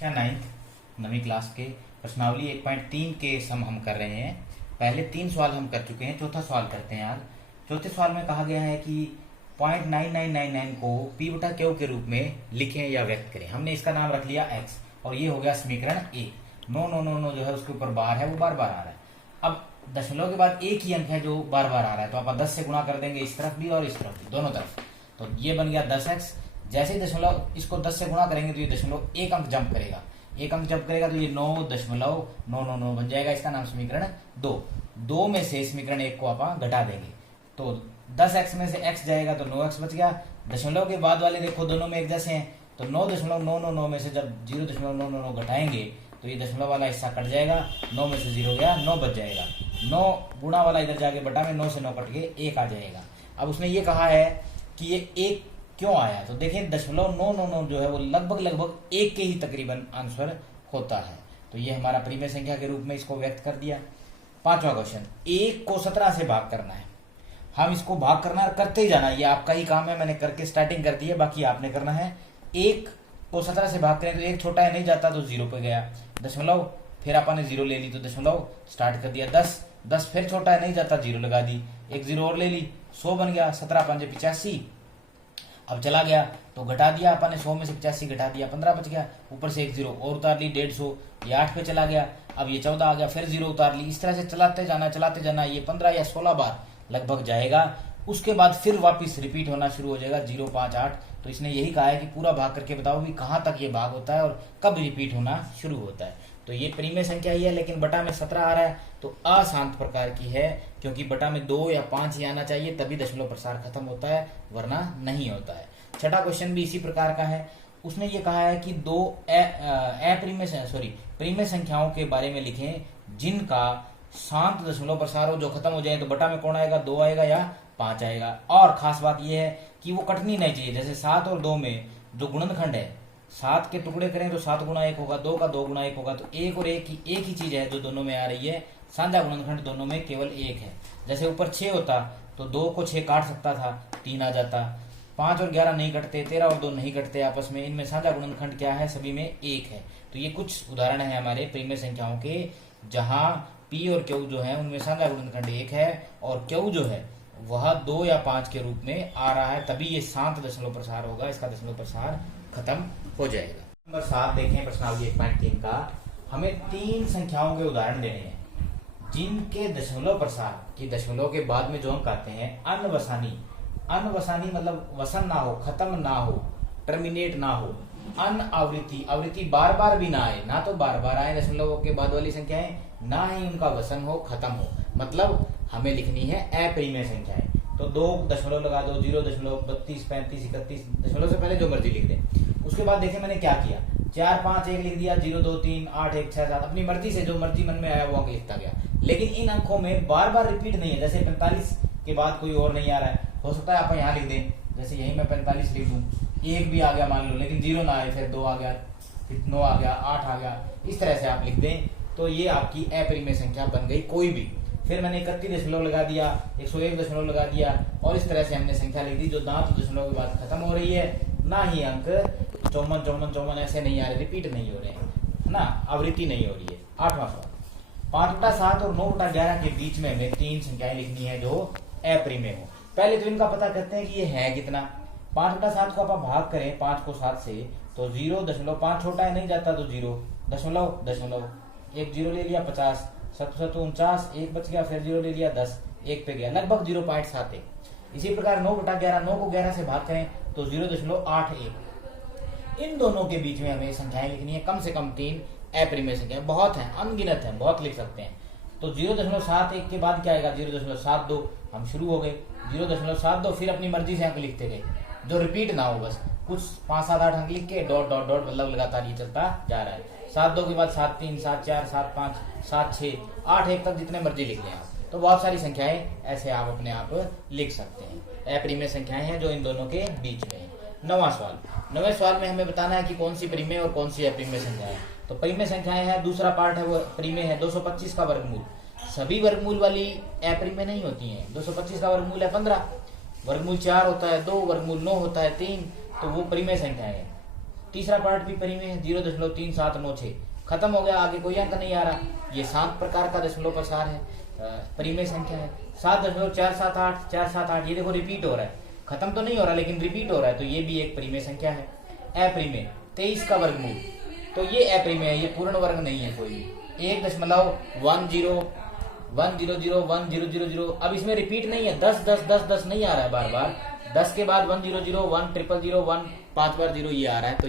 कक्षा नाइन्थ नवीं क्लास के प्रश्नावली 1.3 के सम हम कर रहे हैं। पहले 3 सवाल हम कर चुके हैं, चौथा सवाल करते हैं आज। चौथे सवाल में कहा गया है कि 0.9999 को पी बटा क्यू के रूप में लिखें या व्यक्त करें। हमने इसका नाम रख लिया x और ये हो गया समीकरण 1। नो नो नो नो जो है उसके ऊपर बार है, वो बार बार आ रहा है। अब दशमलव के बाद एक ही अंक है जो बार बार आ रहा है, तो आप 10 से गुणा कर देंगे इस तरफ भी और इस तरफ भी, दोनों तरफ। तो ये बन गया 10x। जैसे ही दशमलव इसको 10 से गुणा करेंगे तो ये दशमलव एक अंक जंप करेगा, एक अंक जंप करेगा तो ये 9.999 बन जाएगा। इसका नाम समीकरण 2 में से समीकरण 1 को आप घटा देंगे तो 10x में से x जाएगा तो 9x बच गया। दशमलव के बाद वाले देखो दोनों में एक जैसे हैं, तो 9.999 में से जब 0.999 घटाएंगे तो ये दशमलव वाला हिस्सा कट जाएगा, 9 में से 0 गया, 9 बच जाएगा। 9 गुणा वाला इधर जाके बटा में 9 से 9 कट के 1 आ जाएगा। अब उसने ये कहा है कि ये 1 क्यों आया, तो देखें 0.999 जो है वो लगभग 1 के ही तकरीबन आंसर होता है। तो ये हमारा परिमेय संख्या के रूप में इसको व्यक्त कर दिया। पांचवा क्वेश्चन, 1 को 17 से भाग करना है। हम इसको भाग करना करते ही जाना, ये आपका ही काम है, मैंने करके स्टार्टिंग कर दी है, बाकी आपने करना है। 1 को 17 से भाग करें तो 1 छोटा है, नहीं जाता तो 0 पे गया, दशमलव, फिर आपने 0 ले ली तो दशमलव स्टार्ट कर दिया। 10 फिर छोटा है, नहीं जाता, 0 लगा दी, एक 0 और ले ली, 100 बन गया। 17 5 85, अब चला गया तो घटा दिया आपने, 100 में से 85 घटा दिया, 15 बच गया। ऊपर से एक 0 और उतार ली, 150, ये 8 पे चला गया। अब ये 14 आ गया, फिर 0 उतार ली। इस तरह से चलाते जाना, ये 15 या 16 बार लगभग जाएगा। उसके बाद फिर वापस रिपीट होना शुरू हो जाएगा 0 5 8। तो इसने यही कहा है कि पूरा भाग करके बताओ भी कहाँ तक ये भाग होता है और कब रिपीट होना शुरू होता है। तो ये परिमेय संख्या ही है, लेकिन बटा में 17 आ रहा है तो अशांत प्रकार की है, क्योंकि बटा में 2 या 5 ही आना चाहिए, तभी दशमलव प्रसार खत्म होता है, वरना नहीं होता है। छठा क्वेश्चन भी इसी प्रकार का है। उसने ये कहा है कि परिमेय संख्याओं के बारे में लिखें जिनका शांत दशमलव प्रसार हो, जो खत्म हो जाए। तो बटा में कौन आएगा, 2 आएगा या 5 आएगा। और खास बात यह है कि वो कटनी नहीं चाहिए। जैसे 7 और 2 में जो गुणनखंड है, 7 के टुकड़े करें तो 7 गुणा 1 होगा, 2 का 2 गुणा 1 होगा। तो 1 और 1 ही चीज है जो दोनों में आ रही है। साझा गुणनखंड दोनों में केवल 1 है। जैसे ऊपर 6 होता तो 2 को 6 काट सकता था, 3 आ जाता। 5 और 11 नहीं कटते, 13 और 2 नहीं कटते आपस में। इनमें साझा गुणनखंड क्या है, सभी में 1 है। तो ये कुछ उदाहरण है हमारे परिमेय संख्याओं के, जहां पी और क्यू जो है उनमें साझा गुणनखंड 1 है और क्यू जो है वह 2 या 5 के रूप में आ रहा है, तभी ये शांत दशमलव प्रसार होगा, इसका दशमलव प्रसार खत्म हो जाएगा। नंबर 7 देखें प्रश्नावली 1.3 का। हमें 3 संख्याओं के उदाहरण देने हैं जिनके दशमलव प्रसार की दशमलव के बाद में जो अंक आते हैं अनवसानी मतलब वसन ना हो, खत्म ना हो, टर्मिनेट ना हो। आवृत्ति बार बार भी ना आए, ना तो बार बार आए दशमलव के बाद वाली संख्याएं, ना ही उनका वसन हो, खत्म हो। मतलब हमें लिखनी है अपरिमेय संख्याएं। तो 2 दशमलव लगा दो, 0.32 35 31 दशमलव से पहले जो मर्जी लिख दें। उसके बाद देखें मैंने क्या किया, 4 5 1 लिख दिया, 0 2 3 8 1 6 7, अपनी मर्जी से जो मर्जी मन में आया वो अंक लिखता गया। लेकिन इन अंकों में बार बार रिपीट नहीं है। जैसे 45 के बाद कोई और नहीं आ रहा है, हो सकता है आप यहाँ लिख दें, जैसे यही मैं 45 लिख दूं, 1 भी आ गया मान लो, लेकिन 0 ना आए, फिर 2 आ गया, फिर 9 आ गया, 8 आ गया, इस तरह से आप लिख दें तो ये आपकी अपरिमेय संख्या बन गई कोई भी। फिर मैंने 31 दशमलव लगा दिया, 101 दशमलव लगा दिया, और इस तरह से हमने संख्या लिख दी जो दांत दशमलव के बाद खत्म हो रही है। ना ही अंक 54 54 ऐसे नहीं आ रहे, रिपीट नहीं हो रहे हैं ना, आवृत्ति नहीं हो रही है। 8वां सवाल, 5/7 और 9/11 के बीच में हमें 3 संख्याएं लिखनी है जो अपरिमेय हो। पहले तो इनका पता करते हैं कि ये है कितना। 5/7 को आप भाग करें 5 को 7 से तो 0.5 छोटा है, नहीं जाता तो 0 दशमलव, एक 0 ले लिया, 50 7 7 49, 1 बच गया, फिर 0 ले लिया, 10 1 पे गया, लगभग 0.71। इसी प्रकार 9/11, 9 को 11 से भाग करें तो 0.81। इन दोनों के बीच में हमें संख्याएं लिखनी है, कम से कम 3 अपरिमेय संख्याएं। बहुत है, अनगिनत है, बहुत लिख सकते हैं। तो 0.71 के बाद क्या आएगा, 0.72। हम शुरू हो गए 0.72, फिर अपनी मर्जी से अंक लिखते गए, जो रिपीट ना हो, बस कुछ 5 7 8 अंक लिख के डॉट डॉट डॉट, मतलब लगातार ये चलता जा रहा है। 7 2 के बाद 7 3 7 4 7 5 7 6 8 1 तक जितने मर्जी लिख लें आप। तो बहुत सारी संख्याएं ऐसे आप अपने आप लिख सकते हैं। अपरिमेय संख्याएं हैं जो इन दोनों के बीच में है। 9वां सवाल में हमें बताना है कि कौन सी परिमेय और कौन सी अपरिमेय संख्या है। तो परिमेय संख्याएं है, दूसरा पार्ट है वो परिमेय है। 225 का वर्गमूल, सभी वर्गमूल वाली अपरिमेय नहीं होती है। 225 का वर्गमूल है 15, वर्गमूल 4 होता है 2, वर्गमूल 9 होता है 3, तो वो परिमेय संख्या है। तीसरा पार्ट भी परिमेय है 0.3796 खत्म हो गया, आगे कोई अंक नहीं आ रहा। ये 7 प्रकार का दशमलव प्रसार है, परिमेय संख्या है। 7.478 478 ये देखो रिपीट हो रहा है, खत्म तो नहीं हो रहा लेकिन रिपीट हो रहा है, तो ये भी एक परिमेय संख्या है। अप्रिमेय 23 का वर्गमूल, तो ये अप्रिमेय है, ये पूर्ण वर्ग नहीं है कोई भी। 1.1010001000 अब इसमें रिपीट नहीं है, 10 10 10 10 नहीं आ रहा है बार बार, 10 के बाद 100 1 000 1 5 बार 0 ये आ रहा है। तो